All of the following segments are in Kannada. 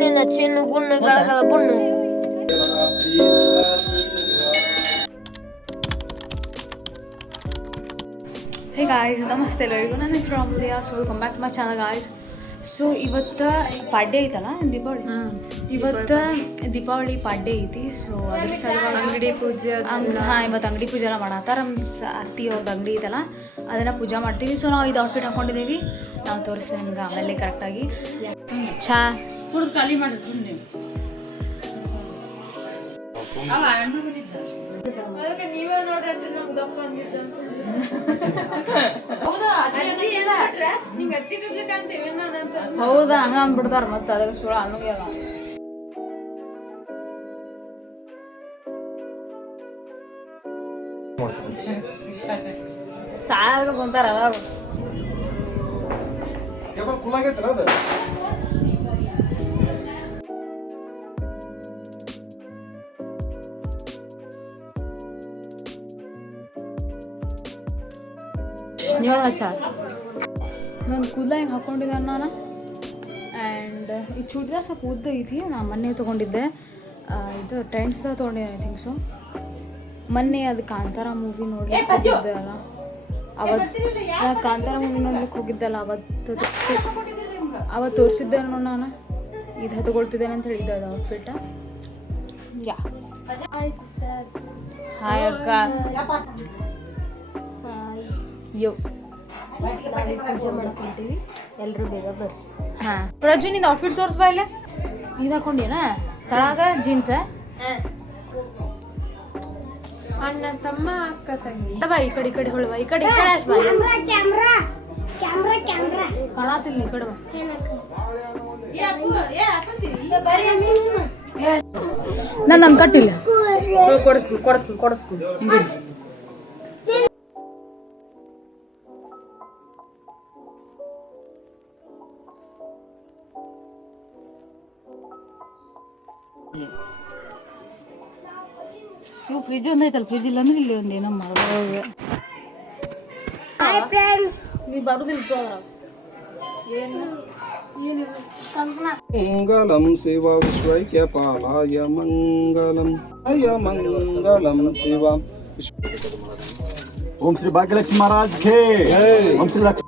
ನಿನ್ನ ಚಿನ್ನು ಗುಣ್ಣು ಗಳಗಳ ಬುಣ್ಣು. ಹೇ ಗಾಯ್ಸ್, ನಮಸ್ತೆ ಎಲ್ಲರಿಗೂ. ನನ್ನ ಹೆಸರು Amulya. So welcome back to my channel guys. So ಇವತ್ತು ಪಾಡ್ಯ ಐತಲ್ಲ, ದೀಪಾವಳಿ. ಇವತ್ತು ದೀಪಾವಳಿ ಪಾಡ್ಯ ಐತಿ. ಸೊ ಅದ್ರ ಸಲುವಾಗಿ ಅಂಗಡಿ ಪೂಜೆ ಇವತ್ತು ಅಂಗಡಿ ಪೂಜೆ ಎಲ್ಲ ಮಾಡತ್ತಾರ. ಅತ್ತಿ ಅವ್ರದ್ದು ಅಂಗಡಿ ಐತಲ್ಲ, ಅದನ್ನು ಪೂಜೆ ಮಾಡ್ತೀವಿ. ಸೊ ನಾವು ಇದು ಔಟ್ಫಿಟ್ ಹಾಕೊಂಡಿದ್ದೀವಿ. ನಾವು ತೋರಿಸ್ತೀವಿ ನಿಮ್ಗೆ ಆಮೇಲೆ ಕರೆಕ್ಟಾಗಿ. ಚಾ ಕುಡ್ದು ಖಾಲಿ ಮಾಡಿ ನೀವೇ ನೋಡ್ರಿ ನಮ್ಗೆ ದಪ್ಪ ಹೌದಾ, ಹಂಗ ಅಂದ್ಬಿಡ್ತಾರ ಮತ್ತೆ ಅದಕ್ಕೆ ಸುಳ ಅನ್ನೋಲ್ಲ. ಸಾಲ ಕುಂತಾರ ನಾನು ಕೂದಲ ಹಿಂಗೆ ಹಾಕ್ಕೊಂಡಿದ್ದೆ ನಾನು. ಆ್ಯಂಡ್ ಈ ಚೂಡಿದಾರ್ ಸ್ವಲ್ಪ ಉದ್ದ ಐತಿ. ನಾನು ಮೊನ್ನೆ ತೊಗೊಂಡಿದ್ದೆ, ಇದು ಟ್ರೆಂಡ್ಸ್ದಾಗ ತೊಗೊಂಡಿದ್ದೆ ಐ ಥಿಂಕ್ ಸೊ. ಮೊನ್ನೆ ಅದು ಕಾಂತಾರ ಮೂವಿ ನೋಡ್ಲಿಕ್ಕೆ ಹೋಗಿದ್ದೆ ಅಲ್ಲ, ಅವತ್ತು ಕಾಂತಾರ ಮೂವಿ ನೋಡ್ಲಿಕ್ಕೆ ಹೋಗಿದ್ದಲ್ಲ, ಅವತ್ತು ತೋರಿಸಿದ್ದೆ ನೋಡಿ ನಾನು. ಇದು ಹತ್ಕೊಳ್ತಿದ್ದೇನೆ ಅಂತ ಹೇಳಿದ್ದೆ ಅದು ಔಟ್ಫಿಟ್. ಯಾ ಹಾಯ್ ಅಕ್ಕ. ಯೋ ಪೂಜೆ ಮಾಡ್ಕೊಂತೀವಿ, ಎಲ್ಲರೂ ಬೇಗ ಬರ್ರಿ. ಹಾಂ ಪ್ರಜು, ನಿಂದು ಔಟ್ಫಿಟ್ ತೋರಿಸ್ಬಾ ಇಲ್ಲೇ. ಇದು ಹಾಕೊಂಡಿಯನ ತಳಗ ಜೀನ್ಸ. ಅಣ್ಣ ತಮ್ಮ ಅಕ್ಕ ತಂಗಿ ಬಾ, ಈ ಕಡೆ ಈ ಕಡೆ ಹೊಳವಾ, ಈ ಕಡೆ ಈ ಕಡೆ ಅಷ್ಟು ಕಾಣತಿಲ್ಲ, ಈ ಕಡೆ ಬಾ. ನಾನು ನಂಗೆ ಕಟ್ಟಿಲ್ಲ, ಕೊಡಿಸ್ತೀನಿ. ಇವು ಫ್ರಿಜ್ ಒಂದು ಐತಲ್ಲ, ಫ್ರಿಜ್ ಇಲ್ಲ ಅಂದ್ರೆ ಇಲ್ಲಿ ಒಂದು ಏನೋ ಮಾಡೋದು. ನೀ ಬರುದಿಲ್ಲ ತೋದ್ರ ಮಂಗಲಂ ಶಿವ ವಿಶ್ವೈಕ್ಯಪಾಲಾಯ ಮಂಗಲಂ ಅಯ ಮಂಗಲಂ ಶಿವ. ಓಂ ಶ್ರೀ ಭಾಗ್ಯಲಕ್ಷ್ಮಿ ಮಹಾರಾಜ್ ಕೆ. ಓಂ ಶ್ರೀ ಲಕ್ಷ್ಮಿ.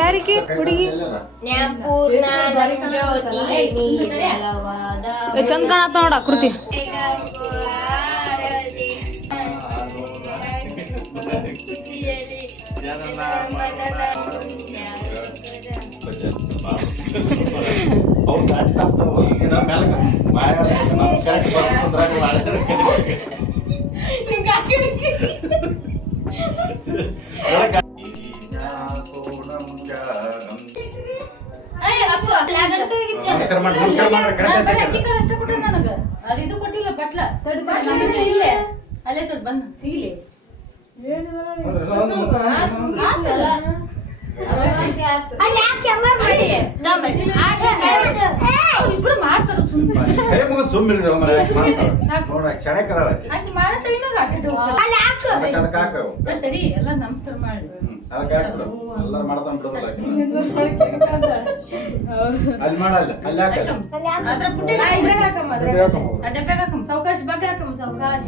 ಯಾರಿಗೆ ಹುಡುಗಿ ಚಂದ ಕಾಣತ್ತ ನೋಡ ಕೃತಿ. ಇದು ಕೊಟ್ಟಿಲ್ಲ ಬಟ್ಲ ಅಲ್ಲೇ ತೊಡ್ ಬಂದ ಸಿಗಲಿ ಇಬ್ರು ಮಾಡ್ತಾರ. ತಡಿ ಎಲ್ಲ ನಮಸ್ಕಾರ ಮಾಡಿ ಸೌಕಾಶ ಬಗ್ಗೆ ಹಾಕಮ್ಮ. ಸೌಕಾಶ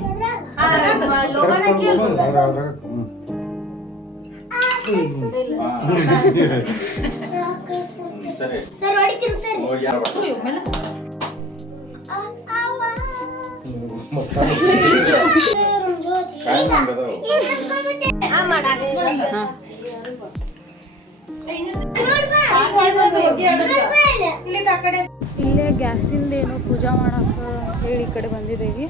ಇಲ್ಲೇ ಗ್ಯಾಸಿಂದ ಏನೋ ಪೂಜಾ ಮಾಡಕ್ಕ ಹೇಳಿ ಈ ಕಡೆ ಬಂದಿದ್ದೀವಿ.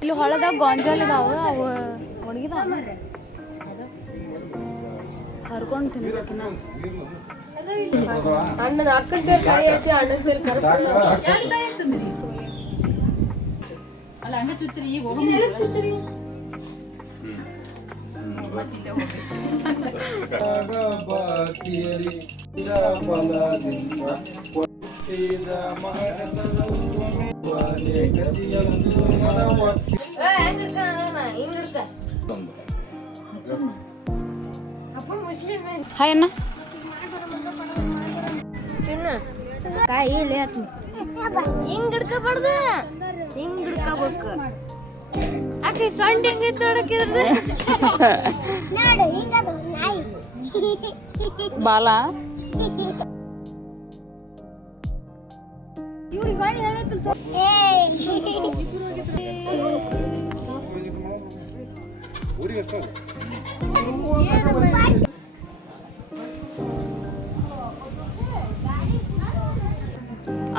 ಇಲ್ಲಿ ಹೊಳದಾಗ ಗೊಂಜಾಲ್ ಇದಾವ, ಅವು ಒಣಗಿದಾವ, ಹರ್ಕೊಂಡು ತಿನ್ಬೇಕಿನ್ನ. ಅಣ್ಣನ ಅಕ್ಕದ ಕೈ ಹಚ್ಚಿ ಅಣ್ಣನ ಸೇರಿ ಅಲ್ಲ ಅಣ್ಣ ಚುಚ್ಚರಿ ಈಗ ಬಾಕಿಯಲಿ ಫಲದಿಂದ ಕೊಟ್ಟಿದ ಮಾನಸನೇ ಗತಿಯಂದು ಮನವತ್ತಿ ಹಾಯ್ ಅಣ್ಣ. ಕಾಯಿ ಇಲ್ಲಿ ಹಾಕಿ ಹಿಂಗ್ ಹಿಡ್ಕೋಬಾರ್ದು, ಹಿಂಗ್ ಹಿಡ್ಕೋಬೇಕು. ಆಕೆ ಸೊಂಡ್ ಹೆಂಗೈತೆ ನೋಡಕ್ಕಿದ್ರೆ ಬಾಲ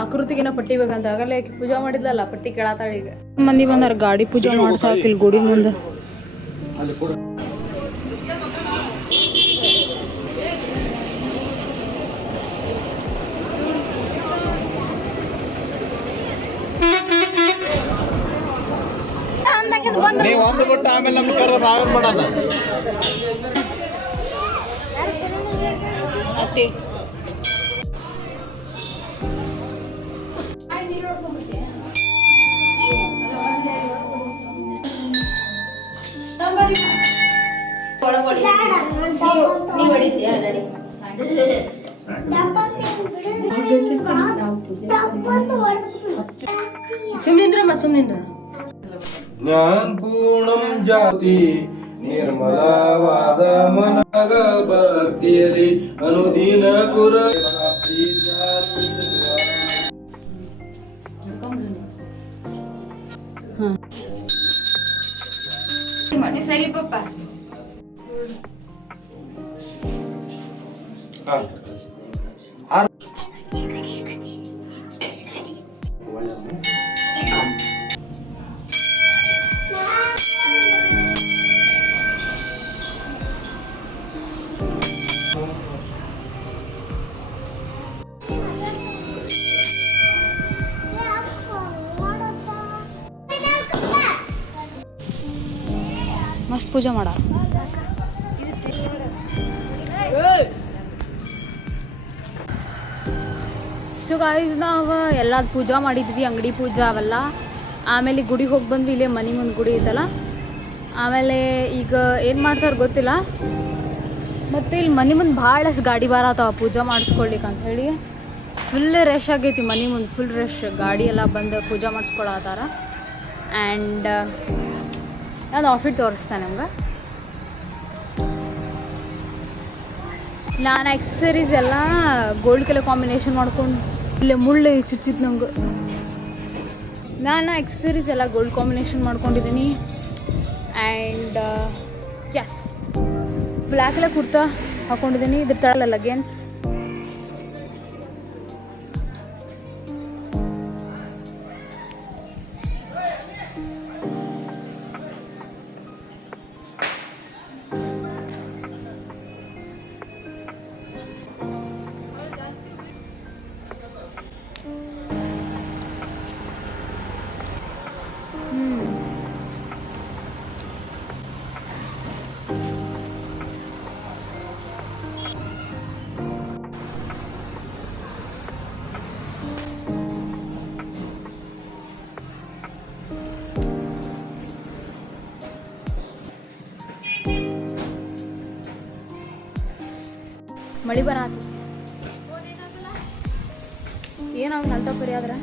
ಆಕೃತಿಗೇನೋ ಪಟ್ಟಿ ಬೇಕಂತ ಆಗಲ್ಲ ಆಕಿ ಪೂಜಾ ಮಾಡಿದ್ಲಲ್ಲ ಪಟ್ಟಿ ಕೇಳತ್ತಾಳ ಈಗ. ಮಂದಿ ಬಂದಾರ ಗಾಡಿ ಪೂಜೆ ಮಾಡ್ಸಾಕ ಇಲ್ಲಿ ಗುಡಿ ಮುಂದೆ. ಅಲ್ಲಿ ಕೊಡು. ನೀವು ಒಂದು ಬಿಟ್ಟು ಆಮೇಲೆ ನಮ್ಗೆ ಕರೆದ್ರೆ ನಾವೇನು ಮಾಡೋಣ? ಅತ್ತಿ ಸುಮ್ನಿಂದ್ರಮ್ಮ ಸುಮ್ನಿಂದ್ರ. ಜ್ಞಾನ ಪೂರ್ಣಂ ಜಾತಿ ನಿರ್ಮಲವಾದ ಮನಗ ಭಕ್ತಿಯಲ್ಲಿ ಅನುದಿನ ಕುರ ಸರಿ ಪಪ್ಪ. ಮಸ್ತ್ ಪೂಜೆ ಮಾಡ. ಸೊ ಗಾಯ್ಸ್ ನಾವು ಎಲ್ಲ ಪೂಜಾ ಮಾಡಿದ್ವಿ, ಅಂಗಡಿ ಪೂಜಾ ಅವೆಲ್ಲ. ಆಮೇಲೆ ಗುಡಿಗೆ ಹೋಗಿ ಬಂದ್ವಿ, ಇಲ್ಲೇ ಮನೆ ಮುಂದೆ ಗುಡಿ ಐತಲ್ಲ. ಆಮೇಲೆ ಈಗ ಏನು ಮಾಡ್ತಾರೆ ಗೊತ್ತಿಲ್ಲ. ಮತ್ತು ಇಲ್ಲಿ ಮನೆ ಮುಂದೆ ಭಾಳಷ್ಟು ಗಾಡಿ ಬರತ್ತಾವ ಪೂಜಾ ಮಾಡಿಸ್ಕೊಳ್ಲಿಕ್ಕೆ ಅಂತ ಹೇಳಿ. ಫುಲ್ ರಶ್ ಆಗೈತಿ ಮನೆ ಮುಂದೆ, ಫುಲ್ ರಶ್ ಗಾಡಿ ಎಲ್ಲ ಬಂದು ಪೂಜಾ ಮಾಡಿಸ್ಕೊಳತ್ತಾರ. ಆ್ಯಂಡ್ ನಾನು ಔಟ್ಫಿಟ್ ತೋರಿಸ್ತಾನೆ ನಮ್ಗೆ. ನಾನು ಎಕ್ಸಸರೀಸ್ ಎಲ್ಲ ಗೋಲ್ಡ್ ಕಲರ್ ಕಾಂಬಿನೇಷನ್ ಮಾಡ್ಕೊಂಡು ಇಲ್ಲೇ ಮುಳ್ಳು ಚುಚ್ಚಿತ್ತು ನಂಗೆ. ನಾನು ಎಕ್ಸಸರೀಸ್ ಎಲ್ಲ ಗೋಲ್ಡ್ ಕಾಂಬಿನೇಷನ್ ಮಾಡ್ಕೊಂಡಿದ್ದೀನಿ. And yes black colour kurta ಹಾಕ್ಕೊಂಡಿದ್ದೀನಿ. ಇದ್ರ ತಳಲ್ಲ ಲಗೆನ್ಸ್. ಮಳೆ ಬರತ್ತೈತಿ. ಏನು ಅವ್ನು ಅಂತ ಪರಿ ಆದ್ರೆ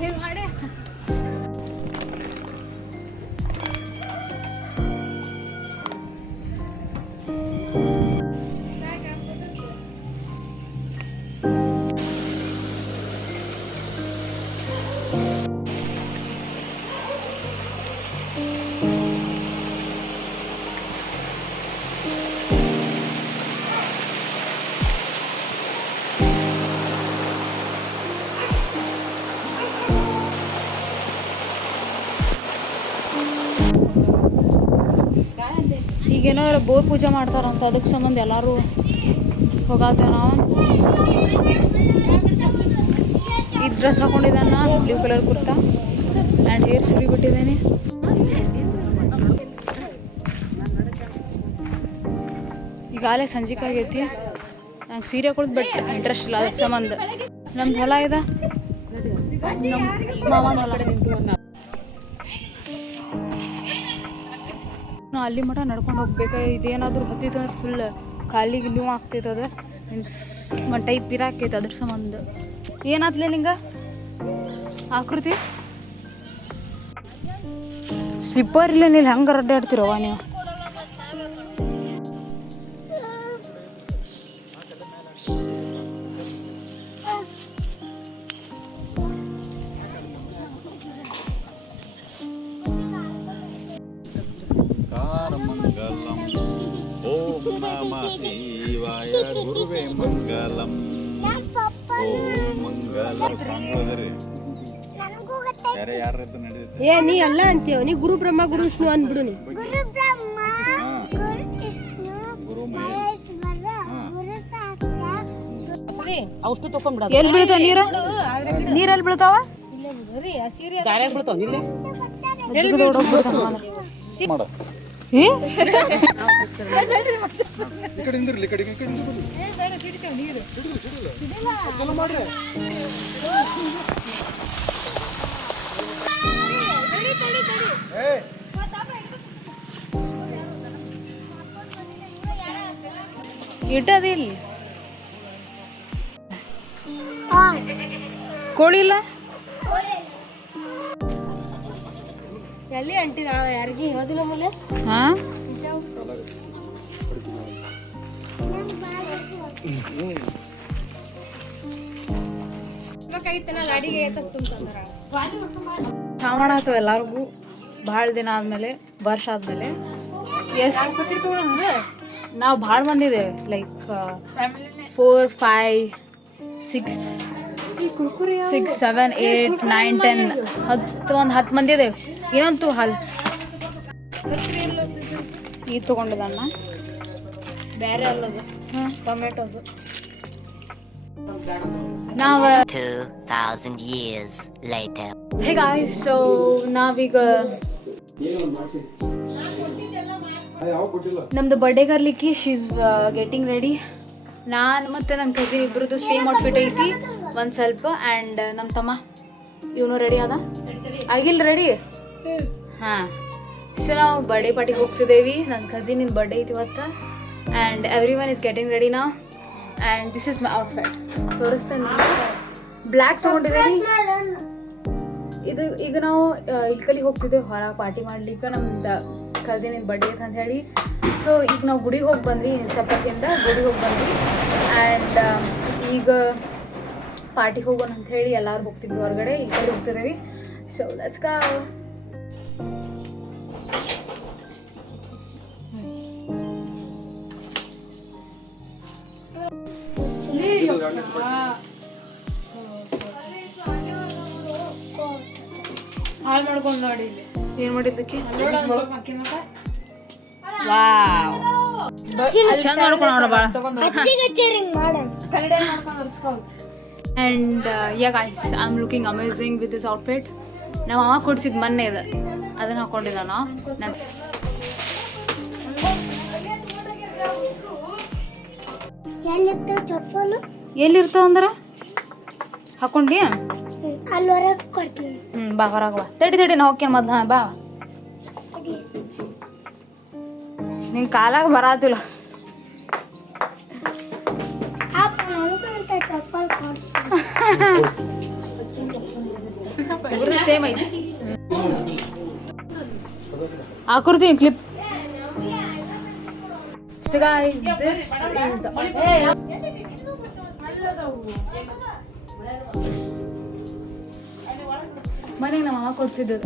ಹಿಂಗೆ ಮಾಡಿ ಈಗೇನೋ ಬೋರ್ ಪೂಜೆ ಮಾಡ್ತಾರಂತ, ಅದಕ್ಕೆ ಸಂಬಂಧ ಎಲ್ಲರೂ ಹೋಗಾತೇವೆ ನಾವು. ಈ ಡ್ರೆಸ್ ಹಾಕೊಂಡಿದ್ದಾನ, blue colour kurta and hair ಸುರಿ ಬಿಟ್ಟಿದ್ದೀನಿ. ಈಗಾಗಲೇ ಸಂಜೆಗೆ ಆಗೈತಿ. ನಂಗೆ ಸೀರೆ ಕೊಡೋದು ಬಟ್ ಇಂಟ್ರೆಸ್ಟ್ ಇಲ್ಲ, ಅದಕ್ಕೆ ಸಂಬಂಧ. ನಮ್ದು ಹೊಲ ಇದೆ, ನಮ್ಮ ಮಾವನ ಹೊಲ. ನಾವು ಅಲ್ಲಿ ಮಠ ನಡ್ಕೊಂಡು ಹೋಗ್ಬೇಕು. ಇದೇನಾದರೂ ಹತ್ತಿತ್ತು ಅಂದ್ರೆ ಫುಲ್ ಕಾಲಿಗೆ ನೋವು ಆಗ್ತೈತೆ. ಅದು ಮೀನ್ಸ್ ಟೈಪ್ ಇದಾಕೈತೆ, ಅದ್ರ ಸಂಬಂಧ. ಏನಾದ್ಲೇ ನಿಂಗೆ ಆಕೃತಿ? ಸ್ಲಿಪ್ಪರ್ ಇಲ್ಲ, ನೀವು ಹೆಂಗೆ ಅಡ್ಡಾಡ್ತಿರವ ನೀವು? ಮಂಗಲಂ ಓಂ ನಮಃ ಶಿವಾಯ ಗುರುವೇ ಮಂಗಲಂ ಓಂ ಮಂಗಲಂ. ಬೇರೆ ಯಾರದ್ದು ನಡೆಯುತ್ತೆ? ಏ ನೀ ಅಲ್ಲ ಅಂತೇವ, ನೀ ಗುರು ಬ್ರಹ್ಮ ಗುರು ವಿಷ್ಣು ಅಂದ್ಬಿಡು. ನೀ ಅಷ್ಟು ತಕೊಂಡ್ಬಿಡ. ಎಲ್ಲಿ ಬೀಳ್ತಾವ ನೀರು? ನೀರಲ್ಲಿ ಬೀಳ್ತಾವ? ಮಾಡ ಏ ಈ ಕಡೆ ನಿಂದಿರ್ಲಿ, ಈ ಕಡೆ ಚಲೋ ಮಾಡ್ರಿ. ಇಟ್ಟದಿಲ್ಲ ಕೋಳಿ ಇಲ್ಲ. ಎಲ್ಲಿ ಅಂಟಿ ಯಾರಿಗೆ ಹೇಳೋದಿಲ್ಲ ಮೂಲೆ. ಹಾ ಚಾಮಣ ಆಯ್ತು ಎಲ್ಲರಿಗೂ ಭಾಳ ದಿನ ಆದಮೇಲೆ, ವರ್ಷ ಆದಮೇಲೆ. ಎಷ್ಟು ನಾವು ಭಾಳ ಬಂದಿದ್ದೇವೆ, ಲೈಕ್ 4, 5, 6, 7, 8, 9, 10, 10 ಮಂದಿ ಇದ್ದೇವೆ. ಏನಂತೂ ಹಾಲು ಈ ತೊಗೊಂಡಿದ್ದಣ್ಣ ಬೇರೆ ಅಲ್ಲದು ಟೊಮೆಟೊದು. ನಾವು 2000 years later. Hey guys, so ನಾವೀಗ ನಮ್ದು ಬರ್ಡೇ ಕರ್ಲಿಕ್ಕೆ ಶೀಸ್ ಗೆಟಿಂಗ್ ರೆಡಿ. ನಾನು ಮತ್ತು ನನ್ನ ಕಸಿನ್ ಇಬ್ಬರದ್ದು ಸೇಮ್ ಔಟ್ಫಿಟ್ ಐತಿ ಒಂದು ಸ್ವಲ್ಪ. ಆ್ಯಂಡ್ ನಮ್ಮ ತಮ್ಮ ಇವನು ರೆಡಿ ಅದ, ಆಗಿಲ್ಲ ರೆಡಿ? ಹಾಂ. ಸೊ ನಾವು ಬರ್ಡೇ ಪಾರ್ಟಿಗೆ ಹೋಗ್ತಿದ್ದೇವೆ. ನನ್ನ ಕಸಿನಿನ ಬರ್ಡೇ ಐತಿ ಇವತ್ತು. And everyone is getting ready ನಾ. And this is my outfit. ತೋರಿಸ್ತೇನೆ. ಬ್ಲ್ಯಾಕ್ ತೊಗೊಂಡಿದ್ದೀನಿ. ಇದು ಈಗ ನಾವು ಇಲ್ಕಲ್ಲಿಗೆ ಹೋಗ್ತಿದ್ದೇವೆ ಹೊರಗೆ ಪಾರ್ಟಿ ಮಾಡ್ಲಿಕ್ಕೆ. ನಮ್ದು ಕಸಿನಿನ ಬರ್ಡೇ ಐತೆ ಅಂತ ಹೇಳಿ. ಸೊ ಈಗ ನಾವು ಗುಡಿಗೆ ಹೋಗಿ ಬಂದ್ವಿ, ಸಪ್ಪತ್ತಿಂದ ಗುಡಿಗೆ ಹೋಗಿ ಬಂದ್ವಿ. ಆ್ಯಂಡ್ ಈಗ ಪಾರ್ಟಿಗೆ ಹೋಗೋಣ ಅಂತ ಹೇಳಿ ಎಲ್ಲರೂ ಹೋಗ್ತಿದ್ವಿ ಹೊರಗಡೆ. ಇಲ್ಕಲ್ಲಿ ಹೋಗ್ತಿದ್ದೀವಿ. So let's go. ಹಾಳು ಮಾಡ್ಕೊಂಡು ನೋಡಿ ಏನು ಮಾಡಿದ್ದಕ್ಕೆ. ವಾವ್, ಚಂದ ಮಾಡ್ಕೊಂಡು ನೋಡ ಭಾಳ. And yeah guys, I am looking amazing with this outfit. ನಮ್ಮ ಅಮ್ಮ ಕೊಡ್ಸಿದ್ದು ಮೊನ್ನೆ ಇದೆ, ಅದನ್ನು ಹಾಕೊಂಡಿದ್ದಾನ. ಎಲ್ಲಿರ್ತಾವ ಅಂದ್ರೆ ಹಾಕೊಂಡಿ ಬಾ ಹೊರಗೆ ಬಾ. ತಡಿ ನಾ ಹೋಗ್ಯೇನು ಮೊದ್ಲು. ಹಾಂ ಬಾ, ನಿಂಗೆ ಕಾಲಾಗ ಬರಾತಿಲ್ಲ. ಸೇಮ್ ಐತಿ. ಹಾಕೊಡ್ತೀನಿ clip. So guys, this is the ಮನೆಗೆ ನಮ್ಮ ಅಮ್ಮ ಕೊಡ್ಸಿದ್ದು.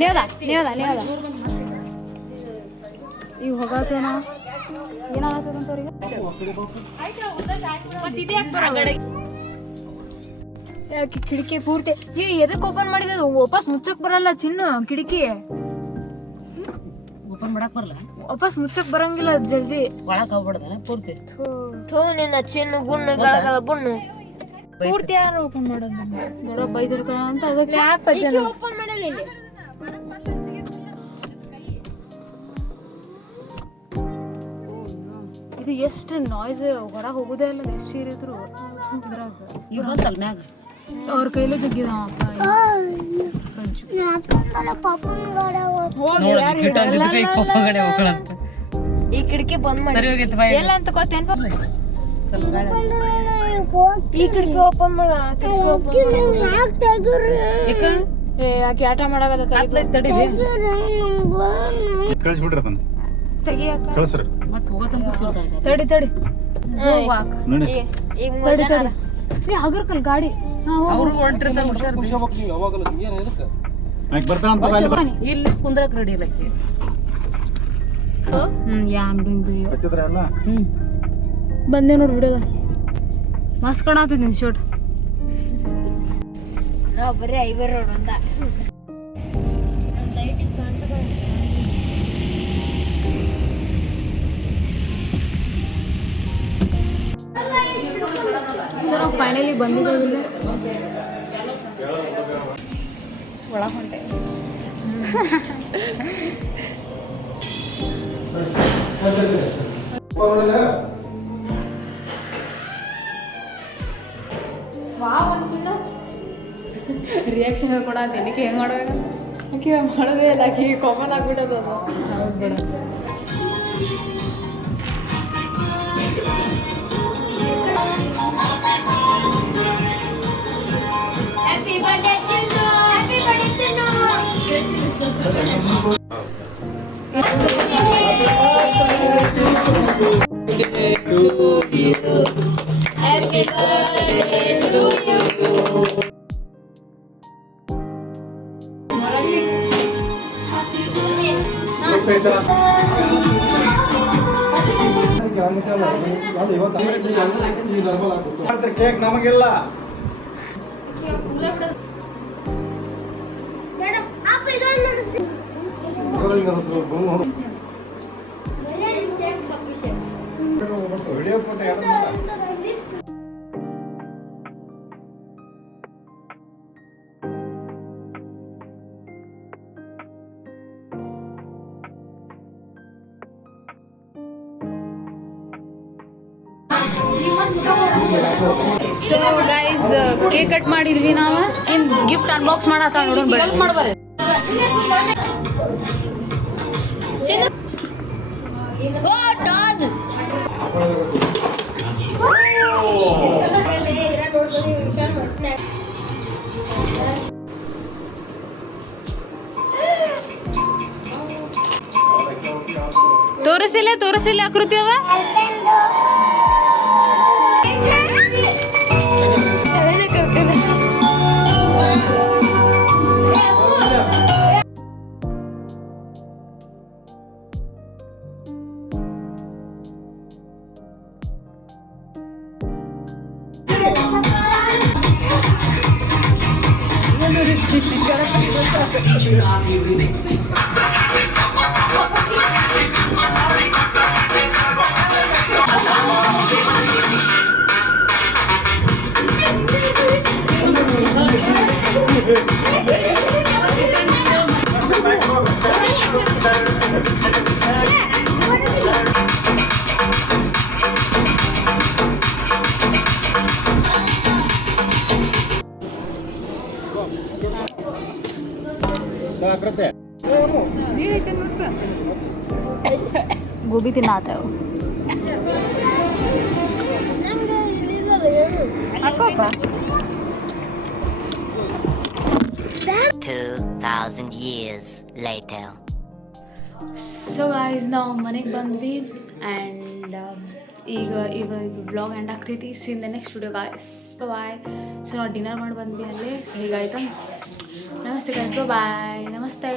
ನೀವದ ಈಗ ಹೋಗತ್ತೇನ ಏನಾಗತ್ತದಂತ ಅವ್ರಿಗೆ ಕಿಟಕಿ ಪೂರ್ತಿ ಎದಕ್ಕೆ ಓಪನ್ ಮಾಡಿದ ವಾಪಸ್ ಮುಚ್ಚಕ್ ಬರಲ್ಲ ಚಿನ್ನು ಕಿಟಕಿ ಓಪನ್ ಮಾಡಕ್ ಬರಲ್ಲ, ವಾಪಸ್ ಮುಚ್ಚಕ್ ಬರಂಗಿಲ್ಲ ಜಲ್ದಿ. ಒಳಕ್ ಹೋಗ್ಬಿಡ್ದಾನೆ ಪೂರ್ತಿ. ಥೂ ನಿನ್ನ ಚಿನ್ನು ಗುಣ್ಣು ಗಳಗಳ ಬುಣ್ಣು. ಪೂರ್ತಿ ಯಾರು ಓಪನ್ ಮಾಡೋದು? ದೊಡ್ಡ ಬೈದಿರ್ತಾರ ಅಂತ ಅದಕ್ಕೆ ಓಪನ್ ಮಾಡಲ್ಲ ಇಲ್ಲಿ. ಇದು ಎಷ್ಟು ನಾಯ್ಸ್ ಹೊರಗೆ ಹೋಗೋದೇ ಇಲ್ಲ, ಎಷ್ಟು ಸೀರಿದ್ರು ಇದ್ರಾಗ ಈಗ ಬಂತಲ್ಲ ಮ್ಯಾಗ ಅವ್ರ ಕೈಲೇ ಜಗ್ಗಿದಾವ ಈ ಕಿಟಕಿ ಬಂದ್ ಮಾಡಿ ಎಲ್ಲ ಅಂತ ಗೊತ್ತೇನ್ ಪಾಪ? ಈ ಕಿಟಕಿ ಓಪನ್ ಮಾಡ. ಆಕೆ ಆಟ ಮಾಡಾಕತ್ತ ಕಳಿಸ್ಬಿಡ್ರಿ ಅದನ್ನ ತೆಗಿಯಾಕ ಕಳಿಸ್ರಿ ಮತ್ತೆ ಹೋಗತ್ತಂತ ತಡಿ ತಡಿ ಹೋಗಾಕ ನೋಡಿ ಈಗ ತಡಿ ತಡಿ ನೀ ಹಗರ್ಕಲ್ ಗಾಡಿ ಅವ್ರು ಹೊಂಟ್ರಿಂದ ಹುಷಾರ್ ಬರ್ತಾನಂತ ಇಲ್ಲಿ ಕುಂದ್ರಕ್ ರೆಡಿ ಇಲ್ಲ ಆಕಿ. ಹಚ್ಚಿದ್ರಲ್ಲ ಬಂದೆ ನೋಡಿ ಬಿಡೋದ ಮಸ್ತ್ ಕಾಣತ್ತಿದ್ದೀನಿ ಶೂಟ್. ಬರೀ ಐವರ್ ರೋಡ್ ಅಂತ ಸೊ ನಾವು ಫೈನಲಿ ಬಂದಿದ್ದೇವಿಲ್ಲ ಒಳಗೆ ಹೊಂಟೆ. ರಿಯಾಕ್ಷನ್ ಹೇಳ್ಕೊಡ ನೆನಕೆ ಹೆಂಗೆ ಮಾಡ್ಬೇಕಂತ ಆಕೆ ಮಾಡೋದೇ ಇಲ್ಲ, ಆಕೆ ಕಾಮನ್ ಆಗ್ಬಿಟ್ಟದ ಅದು. ಹೌದು ಬೇಡ ಕೇಕ್ ನಮಗೆಲ್ಲ video photo so guys cake cut ಮಾಡಿದ್ವಿ ನಾವು. ಇನ್ ಗಿಫ್ಟ್ ಅನ್ಬಾಕ್ಸ್ ಮಾಡತ್ತ ನೋಡೋಣ ಬೇಡ. ತೋರಿಸಿಲ್ಲ ಆಕೃತಿ ಅವ ಗೋಬಿ ತಿನ್ನಾತೇವ ಹಾಕೋಪ್ಪ 2,000 years later. ಸೊ ಗಾಯ್ಸ್ ನಾವು ಮನೆಗೆ ಬಂದ್ವಿ ಆ್ಯಂಡ್ ಈಗ ಇವಾಗ ಬ್ಲಾಗ್ ಎಂಡ್ ಆಗ್ತೈತಿ. See in the next video guys, bye. So ನಾವು ಡಿನ್ನರ್ ಮಾಡಿ ಬಂದ್ವಿ ಅಲ್ಲೇ. ಸೊ ಹೀಗಾಯ್ತಾ. ನಮಸ್ತೆ ಗಾಯ್ಸ್, ಬಾಯ್. ನಮಸ್ತೆ.